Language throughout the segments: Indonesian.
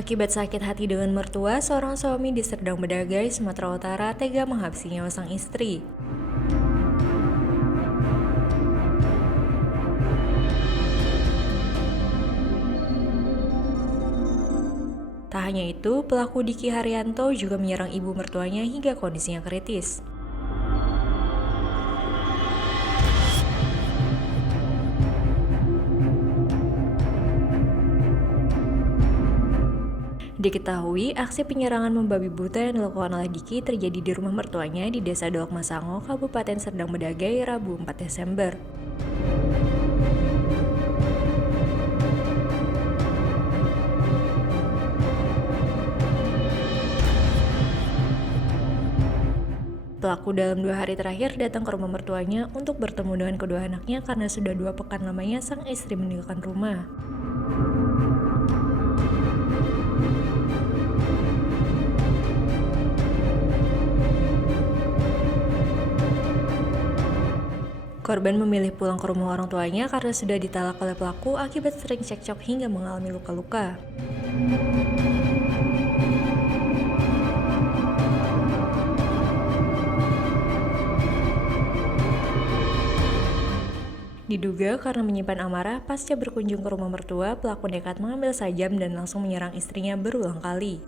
Akibat sakit hati dengan mertua, seorang suami di Serdang Bedagai, Sumatera Utara tega menghabisi nyawa sang istri. Tak hanya itu, pelaku Diki Haryanto juga menyerang ibu mertuanya hingga kondisinya kritis. Diketahui, aksi penyerangan membabi buta yang dilakukan oleh Diki terjadi di rumah mertuanya di Desa Dolok Masango, Kabupaten Serdang Bedagai, Rabu 4 Desember. Pelaku dalam 2 hari terakhir datang ke rumah mertuanya untuk bertemu dengan kedua anaknya karena sudah 2 pekan lamanya sang istri meninggalkan rumah. Korban memilih pulang ke rumah orang tuanya karena sudah ditalak oleh pelaku akibat sering cekcok hingga mengalami luka-luka. Diduga karena menyimpan amarah, pasca berkunjung ke rumah mertua, pelaku nekat mengambil sajam dan langsung menyerang istrinya berulang kali.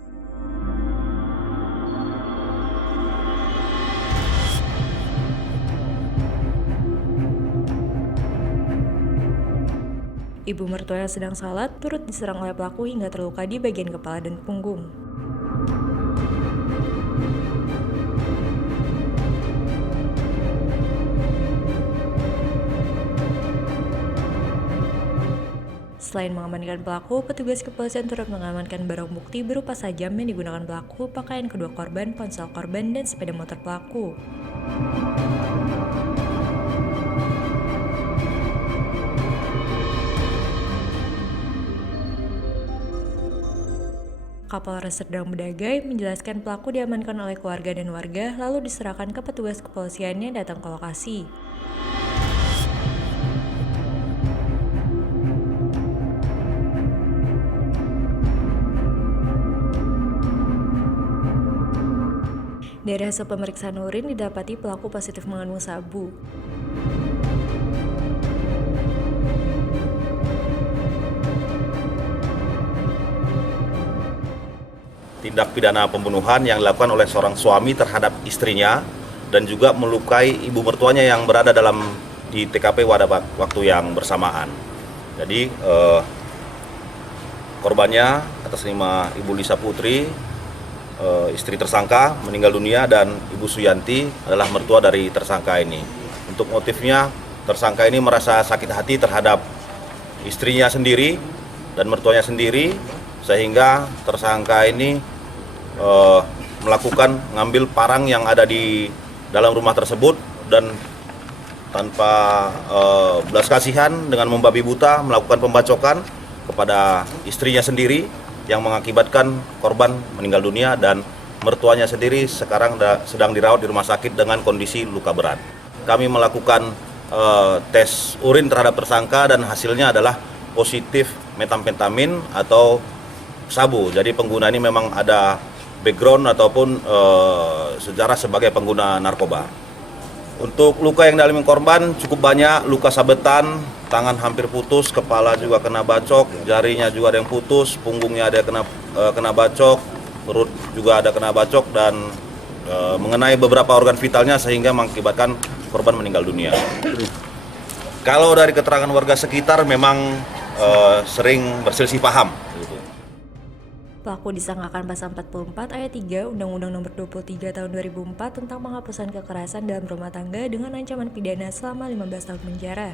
Ibu mertua yang sedang salat turut diserang oleh pelaku hingga terluka di bagian kepala dan punggung. Selain mengamankan pelaku, petugas kepolisian turut mengamankan barang bukti berupa sajam yang digunakan pelaku, pakaian kedua korban, ponsel korban, dan sepeda motor pelaku. Kapolres Serdang Bedagai menjelaskan pelaku diamankan oleh keluarga dan warga lalu diserahkan ke petugas kepolisian yang datang ke lokasi. Dari hasil pemeriksaan urin didapati pelaku positif mengandung sabu. Tindak pidana pembunuhan yang dilakukan oleh seorang suami terhadap istrinya dan juga melukai ibu mertuanya yang berada di TKP pada waktu yang bersamaan. Jadi korbannya atas nama Ibu Lisa Putri, istri tersangka, meninggal dunia, dan Ibu Suyanti adalah mertua dari tersangka ini. Untuk motifnya, tersangka ini merasa sakit hati terhadap istrinya sendiri dan mertuanya sendiri, sehingga tersangka ini melakukan ngambil parang yang ada di dalam rumah tersebut dan tanpa belas kasihan dengan membabi buta melakukan pembacokan kepada istrinya sendiri yang mengakibatkan korban meninggal dunia dan mertuanya sendiri sekarang sedang dirawat di rumah sakit dengan kondisi luka berat. Kami melakukan tes urin terhadap tersangka dan hasilnya adalah positif metamfetamin atau sabu. Jadi pengguna ini memang ada background ataupun sejarah sebagai pengguna narkoba. Untuk luka yang dialami korban cukup banyak, luka sabetan, tangan hampir putus, kepala juga kena bacok, jarinya juga ada yang putus, punggungnya ada yang kena bacok, perut juga ada kena bacok, dan mengenai beberapa organ vitalnya sehingga mengakibatkan korban meninggal dunia. Kalau dari keterangan warga sekitar memang sering berselisih paham. Pelaku disangkakan pasal 44 ayat 3 Undang-Undang Nomor 23 Tahun 2004 tentang penghapusan kekerasan dalam rumah tangga dengan ancaman pidana selama 15 tahun penjara.